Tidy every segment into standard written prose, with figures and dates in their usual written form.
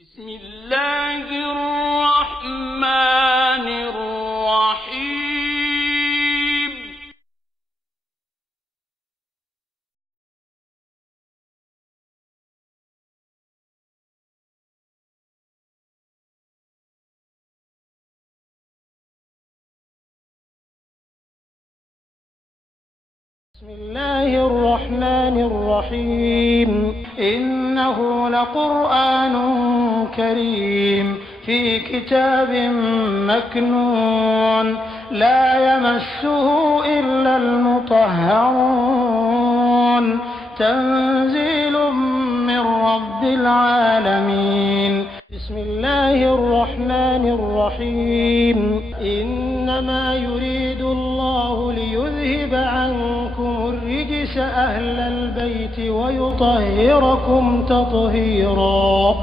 بسم الله الرحمن الرحيم بسم الله الرحمن الرحيم إنه لقرآن كريم في كتاب مكنون لا يمسه إلا المطهرون تنزيل من رب العالمين بسم الله الرحمن الرحيم إنما يريد الله ليذهب عنكم الرجس أهل البيت ويطهركم تطهيرا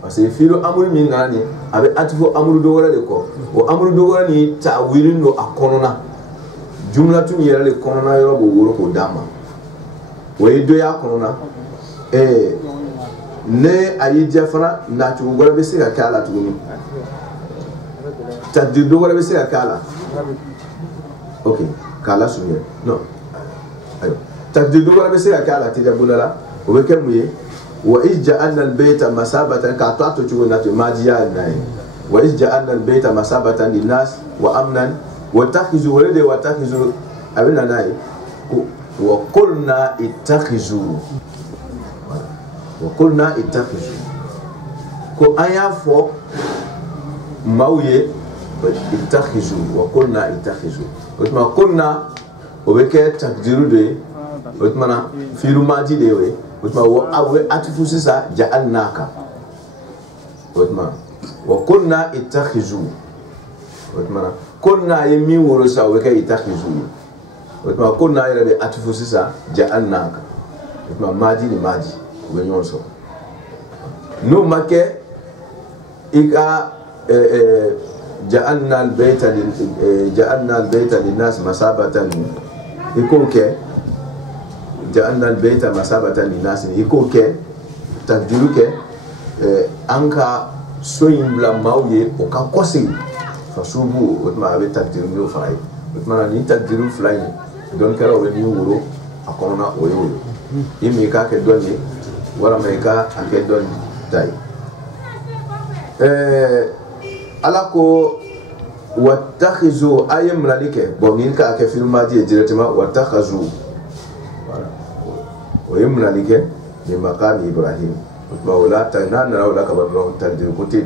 parce que filo amul min nani abe atifo amul do wala de ko o amul do wala ni ta'wilin no akonona jumlatun yara le konona yoro bo woro ko dama way do ya konona ne ayi jafara na tu wala be sira kala tuguni taddi do wala be sira kala okay kala sunye no ayo taddi do wala be sira kala tijabulala o be kemuye وإذ جعلنا البيت مثابة كاتواتو تشونا تماجيا ناي وإذ جعلنا البيت مثابة للناس وأمنا واتخذوا ولد واتخذوا أبنا ناي وقلنا اتخذوا كو أيا فو ماوية اتخذوا وقلنا اتخذوا وتما قلنا وبكي تقديرو دي وتما فيلو ماجي دي وي وتما وأول أتفوسسا جعلناك وتما وكنا اتخذوا وتما كنا يمين ورسا وكي اتخذوا وتما كنا يربي أتفوسسا جعلناك وتما ماجي لماجي ونيونسو نو مكة إيكا جعلنا البيت للناس مثابة يكون كي جعلنا البيت مثابة للناس يكون كي تقديرو كي أنكا سوين بلا ماوية وكا قوسي فسوبو وتما أبي تقديرو ميو فراي وتما ني تقديرو فلاي دون كرا ونيو ورو أكونا ويو يمي كا كدوني ولا ميكا أكدوني تاي ألاكو واتخذوا أيام ملاليك بونين كا كفيل ماجي جيرتما واتخذوا ويمنا لك لمقام إبراهيم ولا تنانا ولا كبر تدير كتير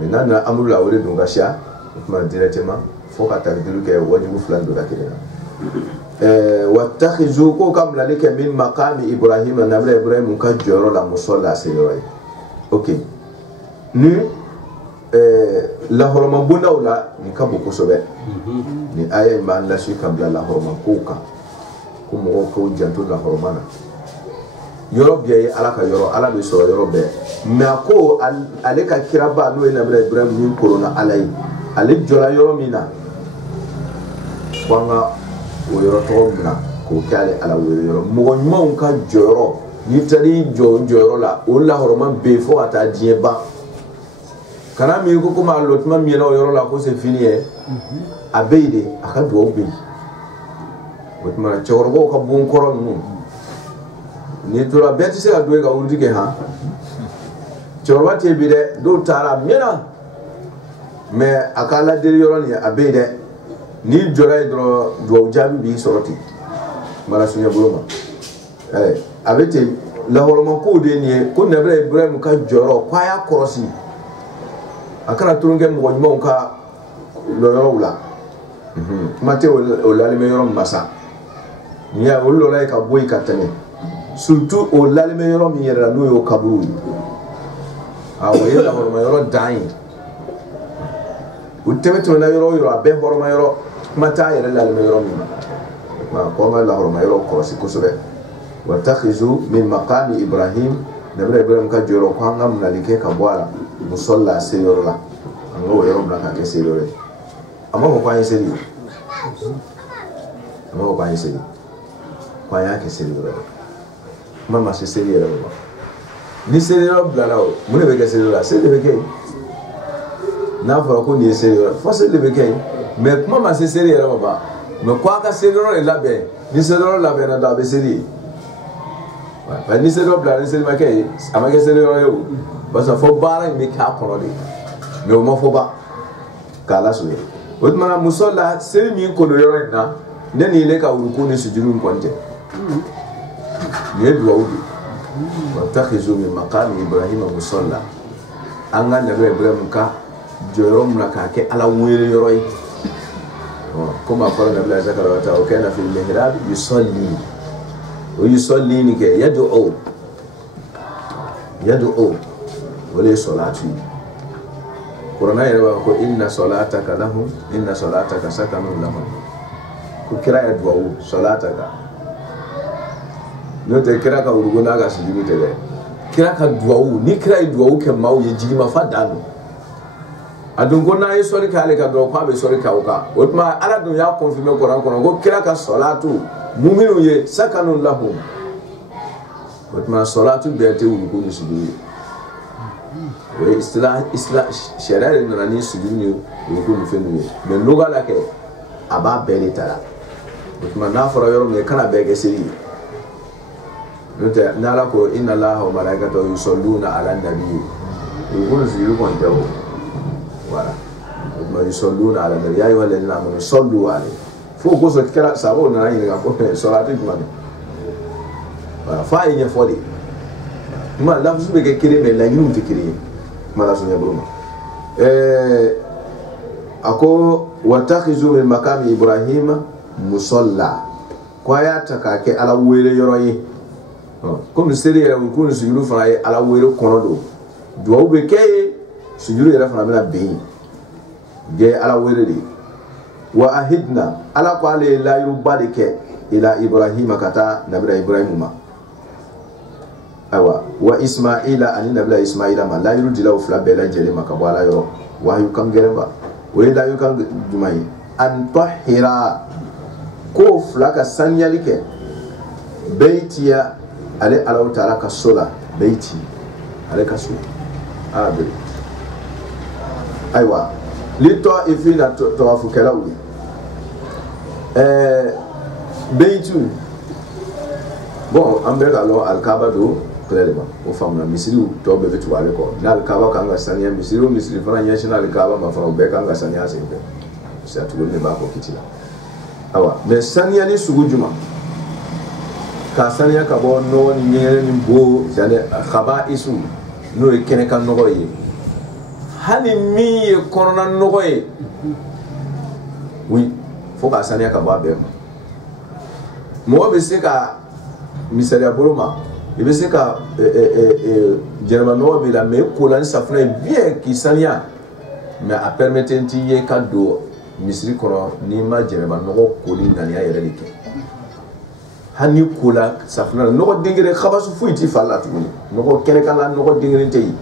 من أنا أمر لا أريد نغشيا ما ديرتما فوق تدير كي وجب فلان دولا كده واتخذوا كم لك من مقام إبراهيم نبلا إبراهيم كجورو لا مصلى سيروي أوكي ني la horoma bunda wala ni kabo kosobe ni aya ma la shi kabla la horoma kuka kumo ko janto la horomana yoro biye ala ka yoro ala be so yoro be me ko ale ka kiraba no ina bra ibrahim ni corona alai ale jora yoro mina wanga o yoro to mina ko kale ala wo yoro mo nyuma ka joro ni tari joro la o la horoma be fo ata die ba kana mi ko kuma lotma mi na yoro la ko c'est fini abeide aka do be wotma chorgo ka bon koron nu ni tura beti se adwe ga urdi ke ha chorwa te bi de do tara mena me akala de yoro ni abeide ni jora idro do jabi bi soroti mala sunya buloma abete la horoma ko de ni ko na bra ibrahim ka joro kwa ya korosi akara turunge mo nyuma ka lo yoro wula mate o lale me yoro masa niya o lo lai ka boy katane surtout o lale me yoro mi yera no yo kaburu awo yela horoma yoro dai o temeto na yoro abe horoma yoro mata yera lale me yoro mi ma ko ma la horoma yoro ko si ko sobe wa takhizu min maqami ibrahim nabra ibrahim ka joro ko ngam na like ka bwala musalla seyoro la ngo yoro na ka ke seyoro ama ko kwa seri ama ko kwa seri kwa ya ke seri ro mama se seri ro ni seri ro blala o mu ne be ke seri ro seri be ke na fa ko ni seri ro fo seri be ke mais mama se seri ro baba mais kwa ka seri ro la be ni seri ro la be na da be seri ba ni seri ro blala ni seri ma ke ama ke seri ro yo parce que fo bara mi ka kono de mais o ma fo ba kala suye otmana musalla seri mi ko do yoro na neni le ka uruku ni sujudu konte ne duwa ubi wa takhizu min maqami ibrahim musalla anga nabi ibrahim ka joro mna ka ke ala wele yoro yi kuma fara nabi zakara ta o kana fil mihrab yusalli wa yusalli ni ke yad'u wala salatu Qur'ana yɛrɛ ko inna salataka lahum inna salataka sakanun lahum ko kira ya duwawu salataka no te kira ka urugona ga sujudu te de kira ka duwawu ni kira ya duwawu ke mawu ye jigima fa danu adun ko na ye sori ka ale ka do ko abe sori ka uka otma ala dun ya confirmer Qur'an kono ko kira ka salatu mu'minu ye sakanun lahum otma salatu be te urugu ni sujudu oui islam sharia de nani sujuni ko mu fenu mais loga la ke aba bele tala kuma na fara yoro me kana bege siri note nala ko inna allaha wa malaikatahu yusalluna ala nabi ko sujudi ko ntawo wala kuma yusalluna ala nabi ya ayyuhal ladina amanu sallu alayhi fo ko so kala sabo na yin ga ko salatu kuma wala fa yin fodi ma la fusu be ke kire me la yin tikiri mala sunya broma ako watakhizu min maqami ibrahim musalla kwa ya takake ala wele yoroyi comme seri ya ko ni sujudu fa ala wele kono do do be kay sujudu ya fa na be ge ala wele di wa ahidna ala qale la yubadike ila ibrahim kata nabi ibrahim ma awa wa ismaila ani nabila ismaila ma la yuru dilaw fla bela jele makabala yo wa yu kan gereba we la yu kan jumai an tahira ko fla ka sanyalike baitiya ale alaw taala ka sola baiti ale ka so abe aywa li to ifina to afu kalawi baitu bon ambe galo alkaba do clairement o famna misiri to be betu wale ko na alkaba kanga sanya misiri fana national alkaba ma fana be kanga sanya sembe sa to ne ba ko kitila awa mais sanya ni sugujuma ka sanya ka bo no ni nyere ni bo jale khaba isu no e kene kan no yi hani mi e korona no yi oui faut ka sanya ka ba be mo be se ka misali aboroma ibe se ka jerema no be la me ko la safna bien ki sanya mais a permettre nti ye ka do misiri kono ni ma jerema no ko ni nani ayere like hani ko la safna no dingere khabasu fuiti falla tuni no ko kere kala no dingere nti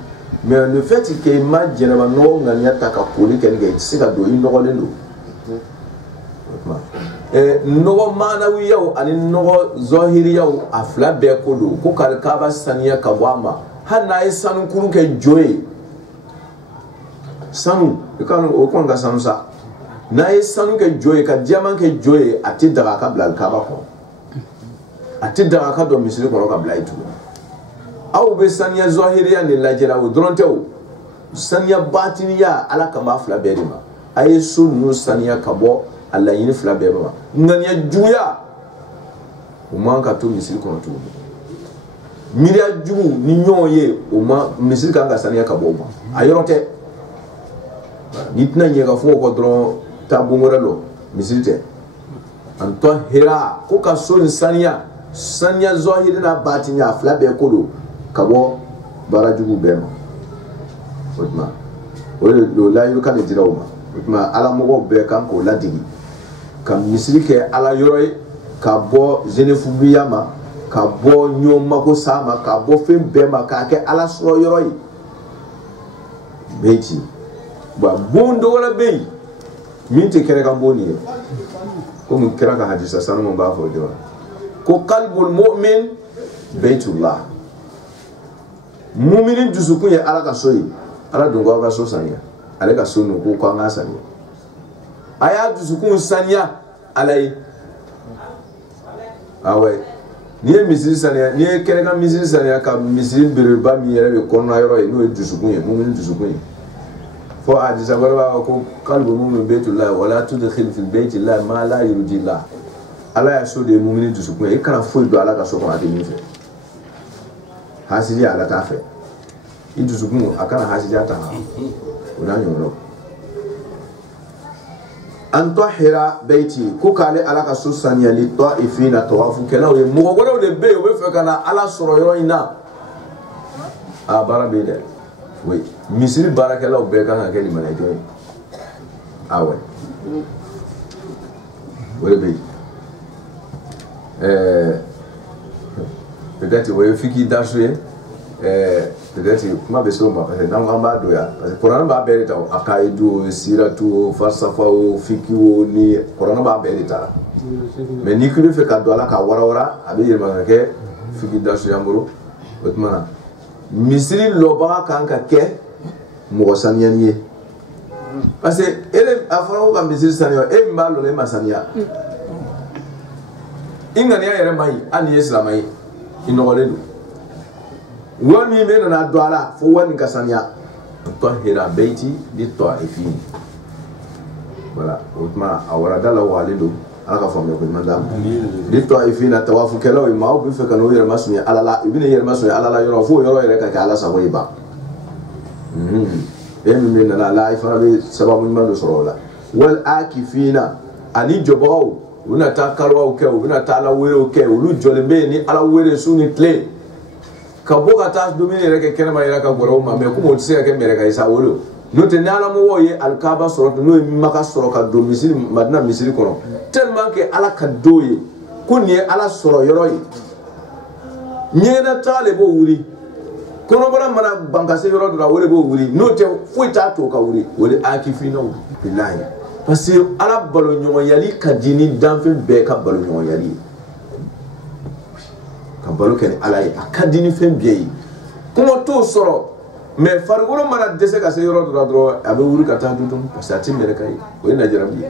mais le fait que ma jerema no ngani ataka ko ni ken ge se ka do ni no le do nogo manawi yaw ani nogo zahiri yaw afla be ko do ko kal kaba saniya kabwama hanna ay sanu kuru ke joye sanu kan o kon ga sanu sa na ay sanu ke joye ka diamant ke joye ati daga ka blal kaba ko ati daga ka do misiri ko ka blay tu aw be saniya zahiriya ni lajira o dronte o saniya batiniya ala kama afla be dima ay sunu saniya kabo alla yini fla be ba ngania juya o man ka to misiri ko to miria jugu ni nyoye o ma misiri kan ga saniya ka bo ba ayorote nitna nye ga fo ko dron tabu ngoralo misiri te anto hira ko ka so ni saniya zahiri na batinya fla be ko do ka bo bara jugu be ma otma o le la yu kan dira o ma otma ala mo be kan ko ladigi ka misiri ke ala yoroy ka bo zenefubiyama ka bo nyoma ko sama ka bo fem bema ka ke ala soro yoroy beiti ba bondo wala bey min te kere kan boni ko mun kira ka hadisa sanu mun ba fo jona ko qalbul mu'min baytullah mu'minin dusukun ya ala ka soyi ala dungo ka so sanya ale ka so no ko ko nga sanya aya dusukun sanya alai awe ni misiri sanya ni kere kan misiri sanya ka misiri biriba mi yere be konna yoro e no dusukun ye mu'minin dusukun ye fo hadisa barba ko qalbul mu'min baytullah wala tudkhil fil baytillah ma la yurjillah ala ya so de mu'minin dusukun ye kana fo do ala ka so ko ade ni fe hasili ala ta fe i dusukun akana hasili ata una nyoro an tahira baiti ko kale ala ka so sanya li ta'ifina tawafu kala we mo golo de be we fe kana ala soro yoro ina a bara be de we misiri barakela o be kana ke li malaike awe we be peut-être we fiki dasue peut-être kuma be so ma parce que nan ba do ya parce que Qur'an ba be ta akaidu siratu falsafa o fiki o ni Qur'an ba be ta mais ni kulu fe ka do ala ka wara abi yema ke fiki dasu yamuru otmana misiri loba kan ka ke mo saniyani parce que ele afara ko misiri saniya e mbalo le masaniya ingani ya yere mai ani islamai inogole du wani me na doala fo wani kasanya tahira baiti li ta'ifin wala utma awara dala walidu alaka famle ko mandam li ta'ifin tawafu kala ma o bi fe kanu yere masuni alala ibine yere masuni alala yoro fo yoro yere ka ala sawo iba me na la ifara be sababu mando sorola wal akifina ani jobaw una ta kalwa ke una ta la wero ke ulu jolembe ni ala were suni tle ka boka ta domine reke kenema ira ka goro ma me ko mo tse ke mere ka isa wolo no te nala mo woye al kaaba soro no maka soro ka do misiri madina misiri kono tellement que ala ka doye ko ni ala soro yoroyi nyena tale bo wuri kono bara mana bankase yoro do wole bo wuri no te fuita to ka wuri wole akifina billahi parce que ala balo nyoma yali ka dini danfe be ka balo nyoma yali ka balo ken ala akadini fem biyi kuma to soro mais fargoro mara dese ka se yoro do abe wuri ka ta dudum parce que timere kai o ina jarabi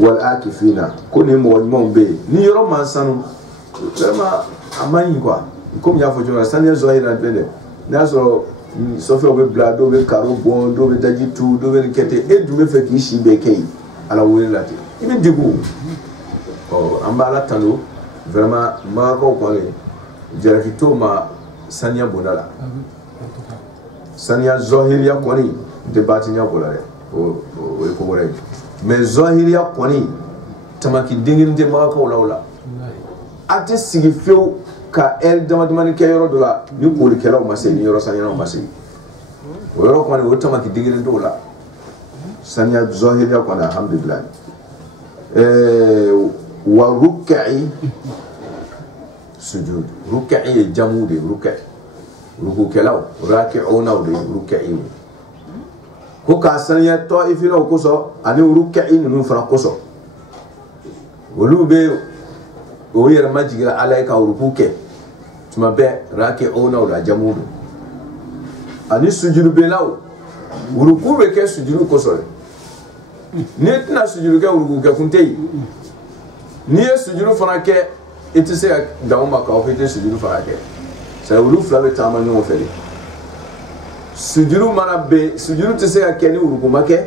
wal akifina ko ne mo wonmo be ni yoro mansanu vraiment amani quoi comme ya fo jona sanya zoira bele na so sofo be blado be karo bon do be dajitu do be kete e du me fe ki shi be kay ala wuri lati ibe digu oh ambala talo vraiment ma ko ko le jarakito ma sanya bonala sanya zohiria ko ni de batinya bolare o ko wore mais zohiria ko ni tamaki dingin de ma ko lawla ate sigi few ka el damadmani ke yoro dola ni ko li kala o masé ni yoro sanya o masé o yoro ko ni o tamaki dingin dola sanya zohiria ko na alhamdulillah wa ruk'i sujud ruk'i jamu de ruk'i ruku kelaw raki'una de ruk'i ko ka sanya ta'ifina ko so ani ruk'i nu fara ko so wolube o yere majiga alaika ruku ke tuma be raki'una da jamu ani sujudu belaw ruku be ke sujudu ko so ne tna sujudu ke ruku ke kuntei ni sujudu fana ke itise da umma ka ofite sujudu fana ke sai ulu flabe tama ni ofele sujudu mana be sujudu tise ke ni uruku make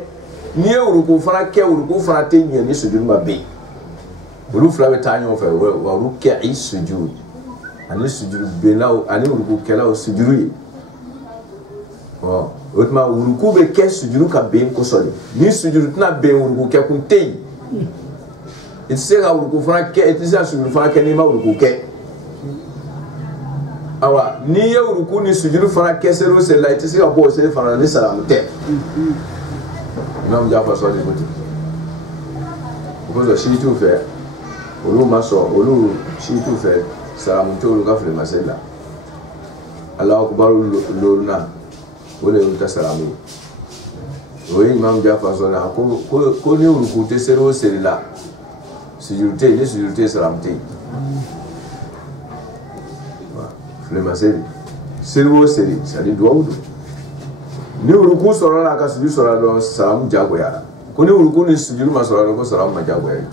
ni uruku fana ke uruku fana te ni sujudu ma be ulu flabe tanyo ofele wa ruki'i sujud ani sujudu be law ani uruku ke law sujudu yi oh otma uruku be ke sujudu ka be ko sole ni sujudu tna be uruku ke kuntei itse ga uruku fana ke itse sujudu fana ke ni ma uruku ke awa ni ya uruku ni sujudu fana ke sero se la itse ga bo se fana ni salamu te imam Jafar so de boti ko zo shi tu fe olu maso olu shi tu fe salamu to olu ka fe masela Allahu akbar lorna wole ta salamu Oui, Imam Jafar Zona, ko ni uruku te sero seri la, sujurte, ni sujurte salamte. Flema seri. Sero seri, c'est-à-dire doa udu. Ni uruku sora la ka sujur sora do salam jago yara. Ko ni uruku ni sujur ma sora ko salam ma jago yara.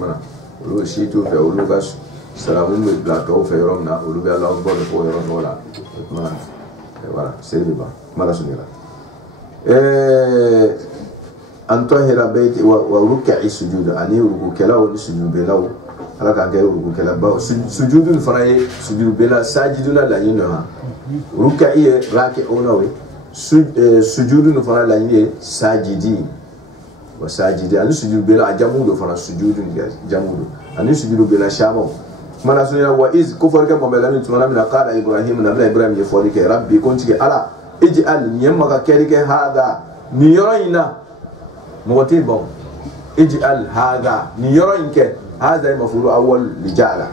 Mana, ulu shitu fe ulu ka salam mu la to fe yorom na ulu be Allah bo ko yorom wala. Mana, voilà, seri ba. Mala sunira. أنتهر بيت وركع السجود أني ركوع كلا والسجود بلا على كأنه ركوع كلا سجود الفرائض سجود بلا ساجدنا لا ينها ركع راكع أوناوي سجود الفرائض لا ين ساجدين وساجدين أني سجود بلا جمود فرا سجود جمود أني سجود بلا شامو ما نسوينا وإذ كفر كم بلامين ثم من قال إبراهيم نبلا إبراهيم يفعلك ربي كنت على اجعل يمك كذلك هذا نيرينا موتي بون اجعل هذا نيرينك هذا مفعول اول لجعل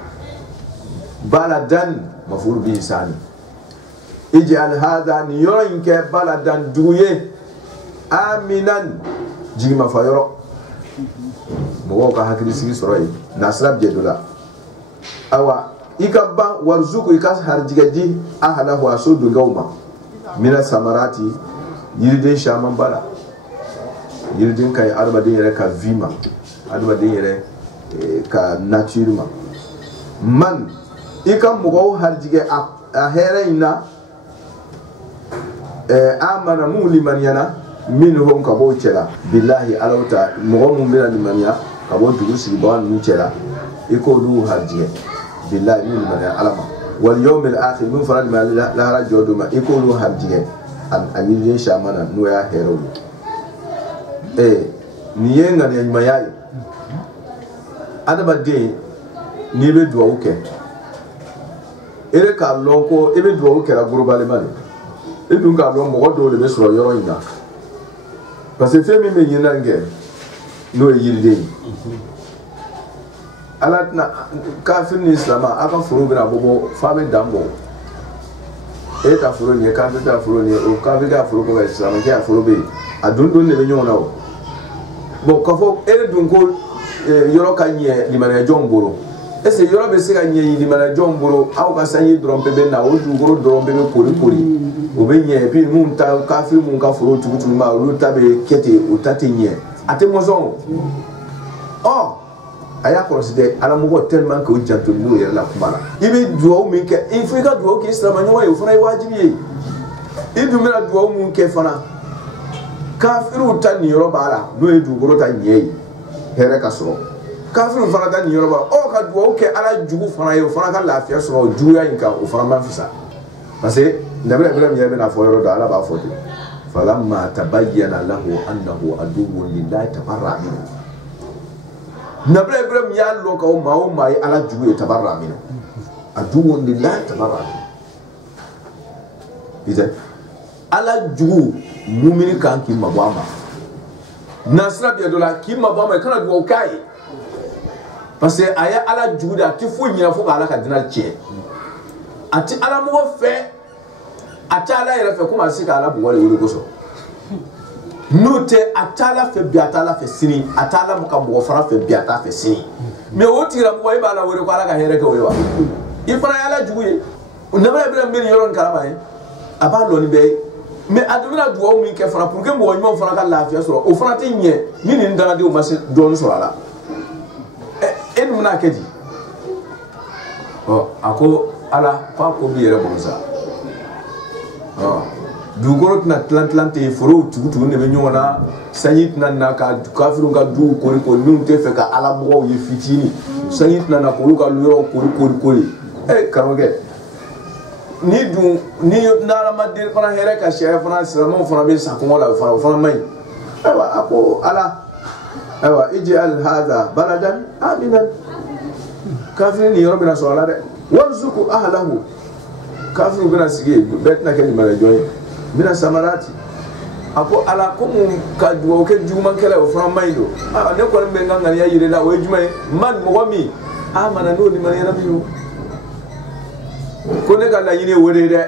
بلدا مفعول به ثاني اجعل هذا نيرينك بلدا دويه امنا جيما فايرو موكا حكي سي سوراي ناسراب جدولا اوا يكبا ورزق يكاس هرجيجي اهله واسود غوما mina samarati yiridin shaman bala yiridin kai arbadin yare ka vima arbadin yare ka nature man ikan mugo harjige a here ina amana mu liman yana min hon ka bo cela billahi alauta mugo mun bila liman ya ka bo dugu siban mu cela iko du harjige billahi mu liman ya alama واليوم الآخر من فرد ما لا رجع دوما يقولوا هرجيه أن يجين شامنا نويا هيرو نيين غني مايا أنا بدي نيبي دواوك إيه كارلونكو إيه دواوك لا غروبالي مالي إيه دون كارلون مقدو اللي بيسرو يروينا بس في مين ينانجه نو يجيدين alatna kafir ni islama aka furu bina bobo fabe dambo eta furu ni kafir da furu ni o kafir da furu ko islam ke furu be adundun ne nyona o bo ko fo ere dun ko yoro kanye ni mana jomboro ese yoro be se kanye ni mana jomboro aw ka sanyi drompe be na o du goro drompe be poli o be nye bi mun ta kafir mun ka furu tutu ma o ta be kete o tate nye ate mozon oh aya considère ala mo tellement que o janto no yera la kumala ibi duo mi ke ifika duo ki islam anyo wa fana wajibi ibi mira duo mu ke fana kafiru tan ni yoro bala no edu goro ta nyei here ka so kafiru fana tan ni yoro ba o ka duo ke ala jugu fana yo fana ka lafiya so juya inka o fana man fisa parce que ndabira bira mi yabe na fo yoro da ala ba fo de falamma tabayyana lahu annahu aduwwun lillahi tabarra minhu nabla ibrahim ya loka o mai ala jugu tabarra minhu aduwwun lillahi tabarra ida ala jugu mu'min kan ki mabama nasra bi dola ki mabama kana duwa kai parce que aya ala jugu da ti fu nyina fu ala ka dinal che ati ala mo fe ati ala yere fe kuma sika ala bu wale wuri ko so note atala fe biatala fe sini atala muka bo fara fe biata fe sini me o tira mo e bala wore ko ala ka here ka wewa ifara ala juye ndaba ibrahim ben yoron karama aba lo ni be me adumina duwa mu ke fara pour que mo nyom fara ka lafiya so o fara tin nye ni ni ndana de o masi don so ala en muna kedi o ako ala pa ko bi yere bonza dugoro tna tlante foro tutu ne be nyona sanyit na ka kafiru ka du ko nun te fe ka ala mo yi fitini sanyit na ko ka luro ko karoge ni du ni na ma dir fana here ka share fana siramo fana be sa ko la fana mai awa ako ala awa ij'al hadha baladan aminan kafiru ni yoro bina so ala de warzuku ahlahu kafiru bina sige betna ke ni mara joy mina samarati ako ala ko mun ka duwo ke juman kala o fran maydo ne ko be nganga ya yire la o jumay man mo wami amana no ni man yana biyo ko ne ga la yine wore de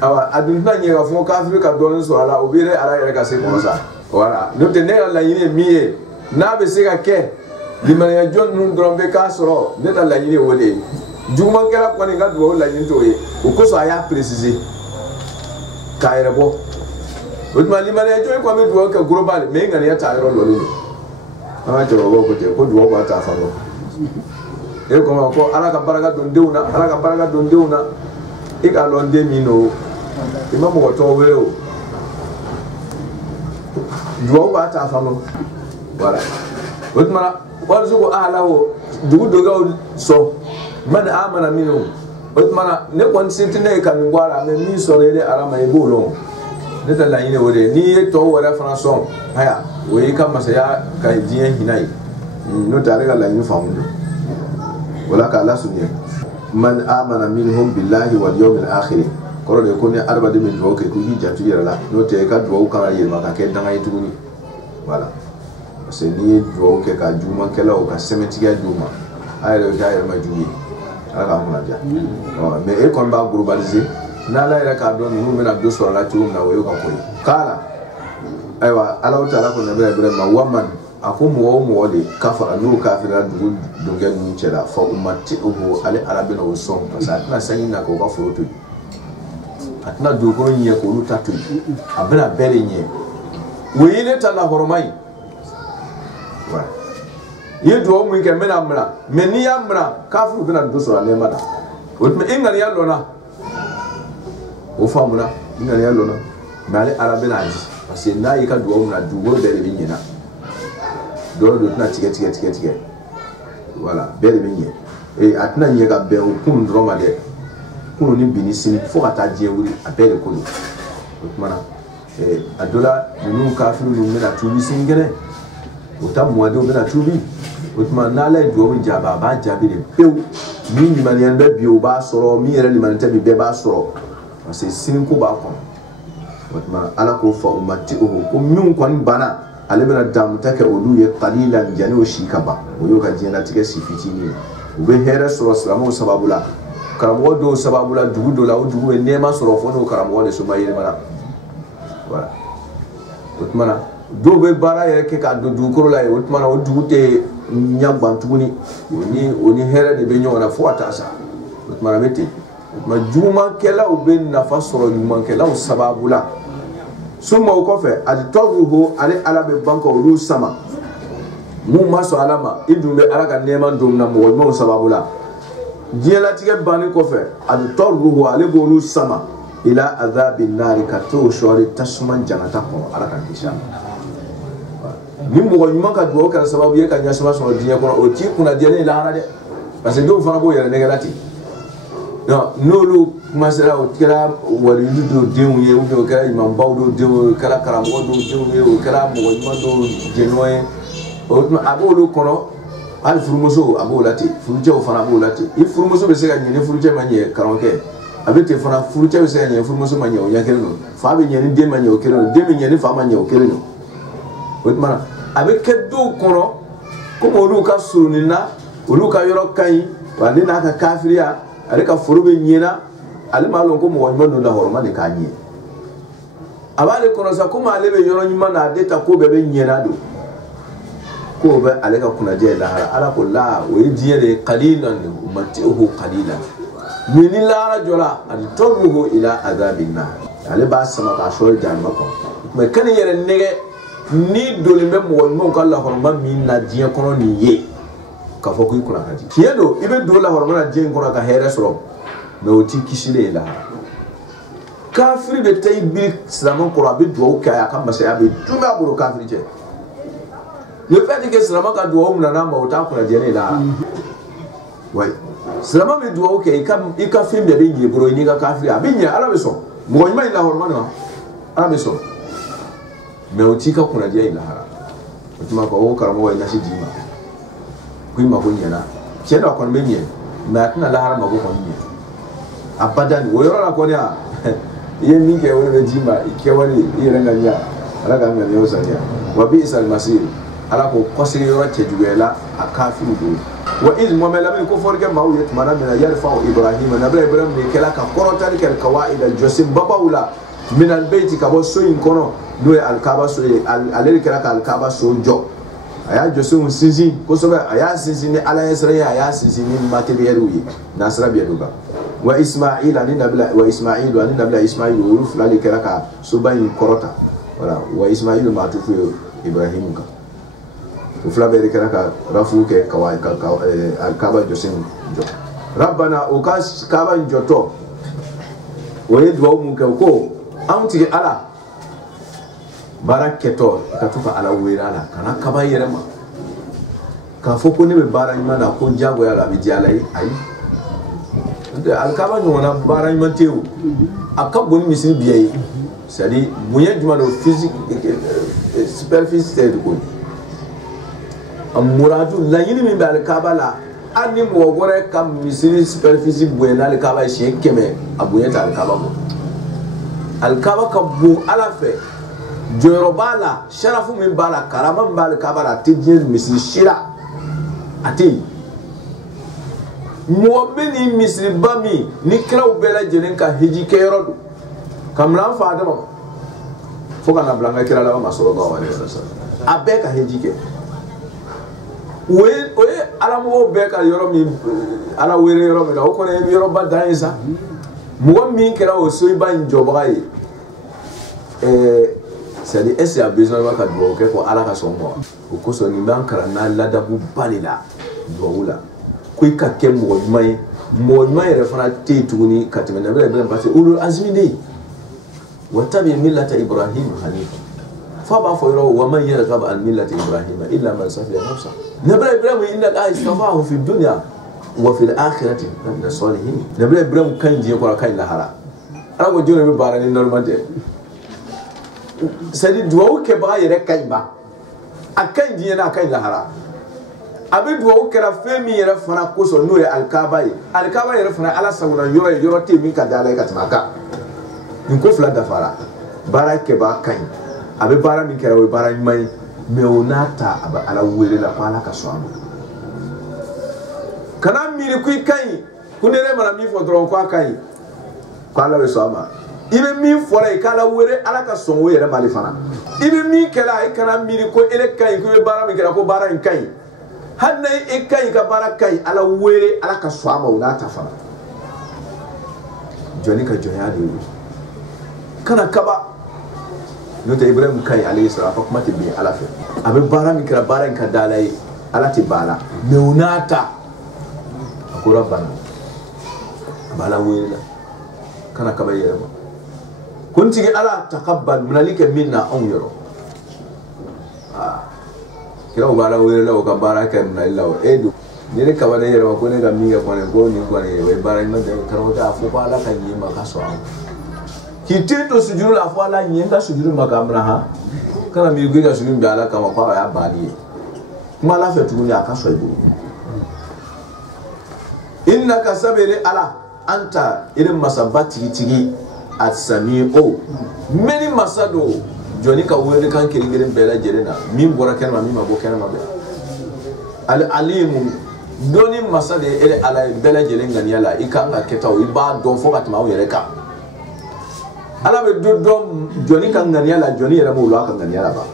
awa aduna nyega fo kafiri ka don so ala obire ala yere ka se ko sa wala no te ne la yini miye na be se ka ke limana ya jon nun drombe ka soro ne ta la yini wole juma kala ko ni ga do la yini to e o ko so aya préciser ka yere bo o ma limana ya jon ko me do ka global me ngani ya ta yero lolu ama to ko te ko do ko ta fa ro e ko ma ko ala ka baraka don deuna ala ka baraka don deuna e ka londe mino imam ko to we o do ba ta fa no wala o ma wala ko ala o dugu doga so man amana mino o ma ne kon sitine kan ngwara me mi so le ala ma e bolo ne ta la yine wore ni to wora fana so haya o yi kam masaya ka diyen hinai no tare ga la yine famundo wala ka la sunye man amana minhum billahi wal yawmil akhir koro de ko ne arba de min do ke ku hija tu yara no te ka do ka yi ma ka ke danga yi tuguni wala se ni do ke ka juma ke la o ka semeti ga juma ay re ga ma jumi ala mo na ja me e kon ba globaliser na la ira ka don mu mena do so la tu na wo ka ko kala aywa ala taala ko ne bre ma waman akum wo de kafara nu kafira dugu donge nu cela fa ummati ubu ali arabina usom pasa na sanyi na ko ka foto atna do ko nyi ko lu tatu abena bere nyi we ile tala hormai wa ye do mu ke mena mra meni ya mra kafu bina do so ale mada o me ingani ya lona o famuna ingani ya lona mali arabina aji parce na yi ka do mu na dugo bere bi nyina do tna tige voilà belle minye et atna nyega be o kun droma de kun ni binisini fo kata die wuri abele ko mana adola nu kafiru nu mena tubi singere o ta muade o mena tubi o tuma na la do o jaba ba jabi de pew mi mani anda bi o ba soro mi yere ni mani tabi be ba soro parce sin ko ba ko o tuma ala ko fa ummati o ko mi ko ni bana ale bena dam take olu ye qalilan jani o shikaba o yo ka jena tige sifitini o be here soro salamo sababula karamo do sababula dugu do la o dugu e nema soro fo no karamo le suma yele mana voilà otmana do be bara ye ke ka do du ko la e otmana o dugu te nyagban tuguni oni here de be nyona fo atasa otmana meti ma juma kela o be na fa soro juma kela o sababula summa ko fe ad tawruhu ali ala be banko ru sama mu maso alama idumbe ala ka neman dum na mo mo sababula diela tige bani ko fe ad tawruhu ali go ru sama ila azabin nar ka to shori tasman janata ko ala ka kisha ni mo nyuma ka do ka sababu ye ka nya sama so diye ko o ti kuna diele la hana de parce que do fana bo yere negalati no nolu masala o kala wali do dewu ye o kala imam bawdo dewu kala karamo do dewu ye o kala mo nyuma do jenoye o abolo kono al furmoso abolati furuje o fana abolati il furmoso be se ga nyene furuje manye karonke abete fana furuje be se ga nyene furmoso manye o yakere no fa be nyene de manye o kere no de me nyene fa manye o kere no o mana abe keddo kono ko mo lu ka sunina o lu ka yoro kai wa ni na ka kafiriya ale ka forobe nyena ale malon ko mo nyima do la horma de kanye abale kono sa ko male be yoro nyima na deta ko be nyena do ko be ale ka kuna je la ala ko la o diye de qalilan umatihu qalilan min la rajula an turuhu ila azabinna ale ba sama ka shol janma ko me kan yere nege ni dolimbe mo nyima ko la horma min na diye kono ni ye ka fo ko kuna kaji kiedo ibe do la horma na diye kono ka here soro no ti kisile la kafiri be tay bi islam ko rabi do ka ya kam masaya be tuma buru kafiri je le fait que islam ka do mu na ma uta kuna je la wai islam be do ke ka fim be be ngi buru ni ka kafiri abinya ala be so mo nyima ila horma na ala be so me uti ka kuna je ila hara tuma ko o karamo wai na shi dima kuima ko nyana cheda ko be nyi na tna la hara ma ko nyi abadan wo yoro la ko ya ye mi ke wona jima ke woni yere nganya ala ga nganya osanya wa bi isal masir ala ko kɔsiri yɔrɔ cɛjuguya la a kafiru do wa iz mɔmɛ lamini ko fɔlikɛ maaw ye tuma min na yarfa'u ibrahima nabila ibrahim de kɛla ka kɔrɔtali kɛ kawaida jɔsen babaw la min albeyti ka bɔ so in kɔnɔ n'o ye alikaba so ye ale de kɛra ka alikaba so jɔ a y'a jɔsenw sinsin kosɛbɛ a y'a sinsin ni ala ɲɛsiranɲɛ ye a y'a sinsin ni matériel ye nasira bɛ yen wa ismail ani nabila ismail olu fila de kɛra ka soba in kɔrɔta voilà wa ismail ma tufu ye ibrahim kan o fila bɛɛ de kɛra ka rafu kɛ alikaba jɔsen jɔ rabbana o ka kaba in jɔtɔ o ye duwawu mun kɛ o ko anw tigi ala baara kɛtɔ ka to ka ala wele a la kana kaba yɛrɛ ma k'a fɔ ko ne bɛ baara ɲuman na ko diyagoya la a bɛ diya la ye ayi alikaba ɲɔgɔnna baara ɲuman tɛ o a ka bon ni misiri biya ye c'est à dire bonya jumɛn don physique superficie tɛ de ko a muradu laɲini min bɛ alikaba la hali ni mɔgɔ wɛrɛ ka misiri superficie bonya n'alikaba ye siɲɛ 100 a bonya tɛ alikaba bɔ alikaba ka bon ala fɛ jɔyɔrɔ b'a la sharafu min b'a la karama min b'a alikaba la a tɛ diɲɛ misiri si la a tɛ yen mɔgɔ bɛ ni misiriba min ni kiraw bɛɛ lajɛlen ka hiji kɛyɔrɔ don kabini an fa Adama fo ka na bila an ka kira laban ma sallallahu alaihi wasallam a bɛɛ ka hiji kɛ o ye alamɔgɔw bɛɛ ka yɔrɔ min ala wele yɔrɔ min na o kɔni ye yɔrɔba dan ye sa mɔgɔ min kɛra o soyiba in jɔbaga ye c'est à dire est-ce qu'il y a besoin de ka duwawu kɛ ko ala ka sɔn ma o kosɔn nin b'an kalan n'a ladabu ba de la duwawu la ko i ka kɛ mɔgɔ ɲuman ye mɔgɔ ɲuman yɛrɛ fana tɛ yen tuguni ka tɛmɛ nabila ibrahim parce que ulul azmi de wattabi millata ibrahim hanifa fa b'a fɔ yɔrɔ wa man yarghab an millati ibrahim illa man safiya nafsa nabila ibrahim inna allaha istafahu fi dunya wa fil akhirati min as-salihin nabila ibrahim kan diɲɛ kɔrɔ kan lahara ala ko jɔn bɛ baara ni normal tɛ c'est à dire duwawu kɛbaga yɛrɛ ka ɲi ba a ka ɲi diɲɛ na a ka ɲi lahara a bɛ duwawu kɛra fɛn min yɛrɛ fana kosɔn n'o ye alikaba ye alikaba yɛrɛ fana ala sagona yɔrɔ ye yɔrɔ tɛ yen min ka di ala ye ka tɛmɛ a kan nin ko fila dafara baara kɛbaga ka ɲi a bɛ baara min kɛra o ye baara ɲuman ye mais o n'a ta a bɛ ala wele la ko ala ka sɔn a ma kana miiri ko i ka ɲi ko ne yɛrɛ mana min fɔ dɔrɔn ko a ka ɲi ko ala bɛ sɔn a ma i bɛ min fɔra ye k'ala wele ala ka sɔn o yɛrɛ mali fana i bɛ min kɛra i kana miiri ko e ka ɲi ko i bɛ baara min kɛra ko baara in ka ɲi hali na e ka ɲi ka baara ka ɲi ala wele ala ka sɔn a ma o n'a ta fana jɔnni ka jɔnya de ye kana kaba n'o tɛ ibrahim ka ɲi alayhi salam a ka kuma tɛ bin ala fɛ a bɛ baara min kɛra baara in ka di ala ye ala tɛ ban a la mais o n'a ta a ko rabbana a bɛ ala wele la kana kaba i yɛrɛ ma kuntigi ala taqabbal minali kɛ min na anw yɔrɔ kiraw b'ala wele la o ka baara kɛ minali la o e do ni ne kaba ne yɛrɛ ma ko ne ka min kɛ kɔni ko nin kɔni o ye baara ɲuman tɛ karamɔgɔ a fɔ ko ala ka ɲɛ ma ka sɔn a ma k'i tɛ to sujudu la fɔ ala ɲɛ ka sujudu ma k'a minɛ han kana miiri ko i ka sujudu bɛ ala kama ko a y'a banni ye kuma ala fɛ tuguni a ka sɔn i bolo innaka sabere ala anta irin masaba tigi a sami o meni masa do jɔnni ka wele kan kelen-kelen bɛɛ lajɛlen na min bɔra kɛnɛma min ma bɔ kɛnɛma bɛɛ alimu dɔnni masa de ye ala ye bɛɛ lajɛlen ŋaniya la i kan ka kɛtaw i b'a dɔn fo ka tɛmɛ aw yɛrɛ kan ala bɛ dɔ dɔn jɔnni ka ŋaniya la jɔnni yɛrɛ b'o la a ka ŋaniya la ba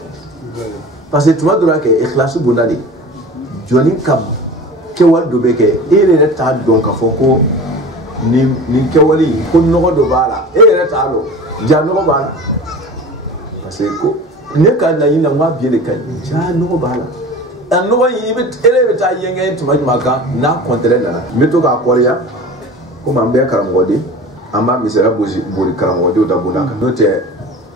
parce que tuma dɔ la kɛ ikhlasi bonda de jɔnni ka kɛwale dɔ bɛ kɛ e yɛrɛ t'a dɔn k'a fɔ ko nin kɛwale ko nɔgɔ dɔ b'a la e yɛrɛ t'a dɔn ja nɔgɔ b'a la parce que ko ne ka laɲini na n k'a biye de ka ɲi ja nɔgɔ b'a la a nɔgɔ in e bɛ taa yɛngɛ tuma jumɛn kan n'a kɔntɛrɛ nana n bɛ to k'a kɔrɔya komi an bɛɛ karamɔgɔ de an b'a misaliya boli karamɔgɔdenw da bonda kan n'o tɛ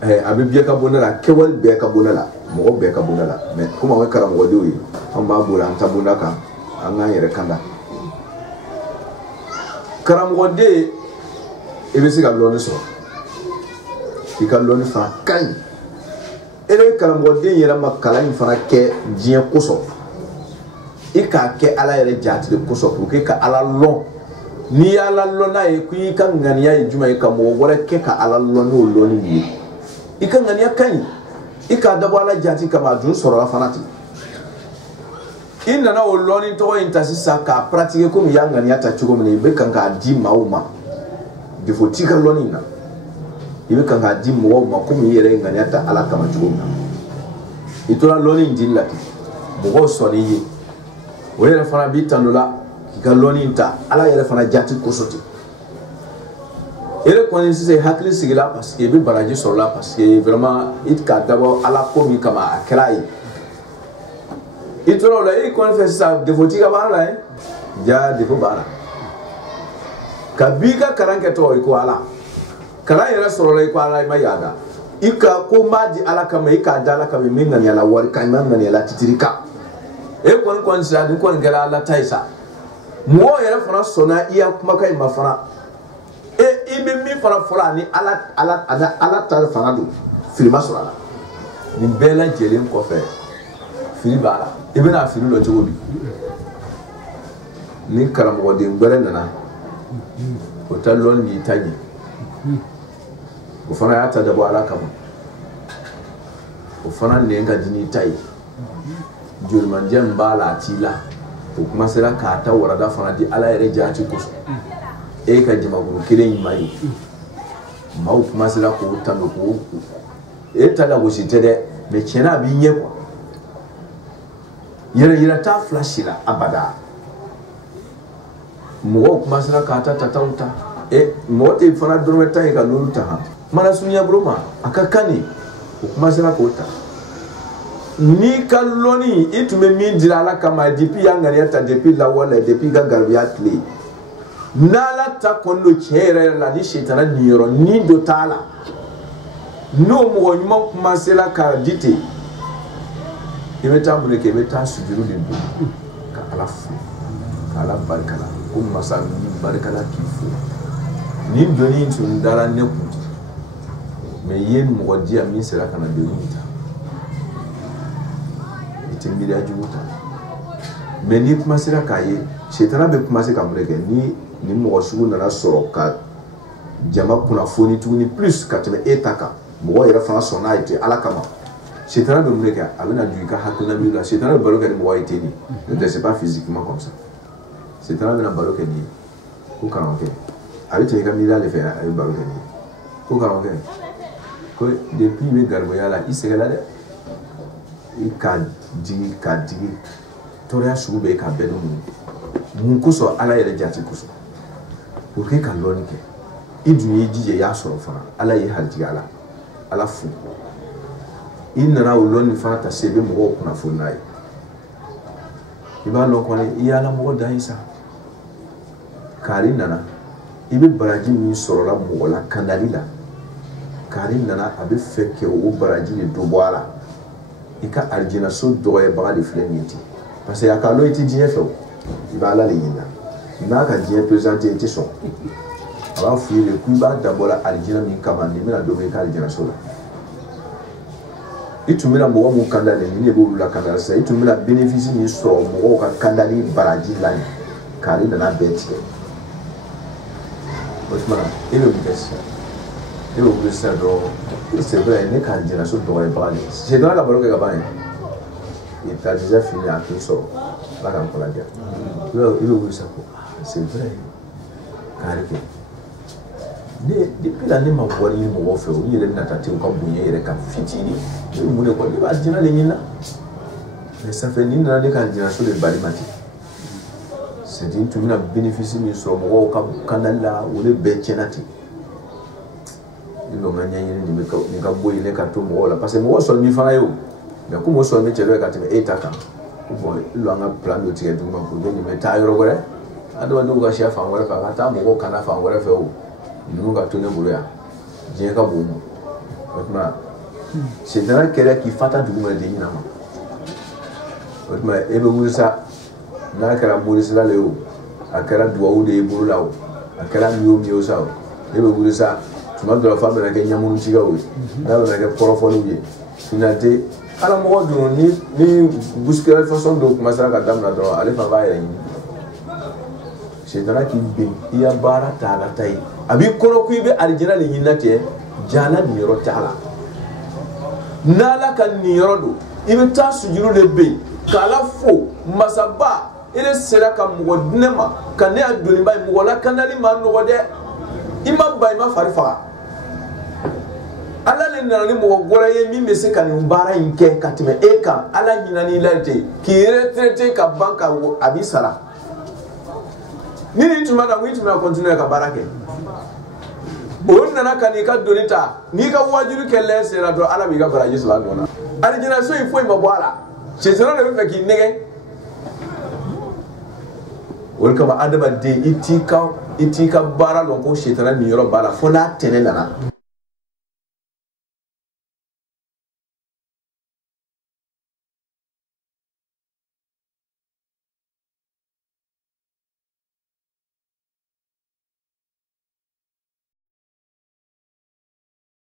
a bɛ bɛɛ ka bonda la kɛwale bɛɛ ka bonda la mɔgɔ bɛɛ ka bonda la mais komi an ye karamɔgɔdenw ye an b'a boli an ta bonda kan an k'an yɛrɛ kanda karamɔgɔden i bɛ se ka lɔnni sɔrɔ i ka lɔnni fana ka ɲi e yɛrɛ karamɔgɔden yɛrɛ ma kalan in fana kɛ diɲɛ kosɔn i k'a kɛ ala yɛrɛ jati de kosɔn pour que ka ala lɔn n'i y'a la lɔn n'a ye ko i ka ŋaniya ye jumɛn ye ka mɔgɔ wɛrɛ kɛ ka ala lɔn n'o lɔnni ye i ka ŋaniya ka ɲi i k'a dabɔ ala jati kama a dun sɔrɔla fana ten inna na o loni to inta sisa ka pratique comme yanga ni ata chugo mene be kan ka di mauma de fotika loni na ibe kan ka di mauma comme yere ngani ata ala kama chugo na itola loni ndilla mo so ni yi o yere fana bi tanola ki ka loni nta ala yere fana jati kosoti ere koni sise hakli sigila parce que be baraji sur là parce que vraiment it ka d'abord ala komi kama akrai itoro la e kon fait ça de fotika bala ja de fo bala kabika karanke to iko ala kala yere sur la iko ala mayaga ika ko maji ala kama ika dala kama minga ni ala wari kama ngani ala titirika e kon sa du kon gala ala taisa mo yere fana sona iya kuma kai mafana e ibe mi fana fora ni ala tar fana do filma sur ala ni bela jelen ko fe fili bala ibe na fili lo jobi ni karamo de ngere nana o talon ni tagi o fana ya ta da bala kama o fana ne nga dini tai julman jam bala tila o kuma sera ka ta warada fana di ala yere jati ko e ka jima guru kiren mai mau kuma sera ko tando ko e tala go sitede me chena bi nye ko yere ta flash la abada mo kuma sera ka ta tauta e mo te fana durme ta ka lulu ta ha mana sunya broma akakani kuma sera ko ta ni kalloni itume min dirala kama depuis yangani ata depuis la wala depuis ga garbiatli nala ta kondo chere la ni shetana niro ni do tala no mo nyuma kuma sera ka dite imeta muleke imeta sujudu dindu ka alafu ka ala barkala kuma sa ni barkala kifu ni doni tundala ne ku me yen mo dia min sera kana de unita itimbilia juta me ni kuma sera kaye shetana be kuma se ka muleke ni mo sugu na soro ka jama kuna foni tuni plus ka teme etaka mo yera fa sona ite ala kama shetana be muleke alana duika hakuna bila shetana baloka ni mo ite ni ne c'est pas physiquement comme ça shetana be na baloka ni ko karanke alite ka mila le faire ay baloka ni ko karanke ko depuis be garbo yala isegala de ka digi toria sugu be ka bedo mun kuso ala yere jati kuso pour que ka loni ke iduni jije ya soro fana ala yi halti ala fu inna loni fana ta sebe mo kuna fu nai iba lo ko ni ya la mo da isa kari nana ibe baraji mi soro la mo la kandalila kari nana abe feke o baraji ni do boala ika arjina so do e baga de fleniti parce que akalo iti diye fe iba la leyina na ka diye présenter iti so aba fuire ku ba d'abord arjina mi kamani mi na do me ka arjina so la itu mi na mo mu kandale ni bo la kandale sa itu mi na bénéfice ni so mo ka kandali baraji la kari na beti Osman ebe butesi ebe butesi do c'est vrai ne ka arjina so do e baga c'est dans la baloke ka bani il t'a déjà fini à tout ça. Là, quand on l'a dit. Il veut ça. C'est vrai. Carré. Depuis l'année, ma voix, il m'a offert. Il est naté au Cambouille, il est qu'à fitini. Il m'a dit, il va dire les nina. Mais ça fait une année quand il y a sur les balimati. C'est dit, tu m'as bénéficié de ce mot au Canada ou les Béchenati. Il m'a gagné une Nicabouille, les cartons, parce que moi, seul, mi fait. Mais comme on met le gâteau et taka, bon, il a un plan de tirer tout le monde pour venir mettre à l'euro. A doit nous gâcher à faire un peu par temps, mon canard fait un peu faire où nous va tourner pour rien. J'ai un bon mot. C'est dans quel qui fait du monde de Nina. Et vous ça, n'a qu'à la mourir là le haut, à quel doigt ou des boules là-haut, à quel mieux ça. Et vous ça, tu m'as de la femme avec un yamoun chigaoui, là avec un profond. Finalité. Alors moi ni bousculer la façon de commencer à dame là droit aller va y c'est dans la qui bin il y a bara ta la taille abi kono kuibe aljana le yinate jana ni rotala nala kan ni rodo ibe ta sujuru le be kala fo masaba ile sera ka mugo dinema ka ne adoni bay mugo la kanali ma no wode ima bay ma farifa ala le nana ni mugo gora ye mi mese kan mbara inke katime eka ala hinani lante ki retraité ka banka abisala nini tuma da wi tuma continue ka barake on nana kan ka donita ni ka wajuru kelle sera do ala bi ka baraji sala dona arijina so il faut ma boala c'est ça le fait qu'il nege wol kama adama de itika bara lon ko shetana ni yoro bala fo na tenena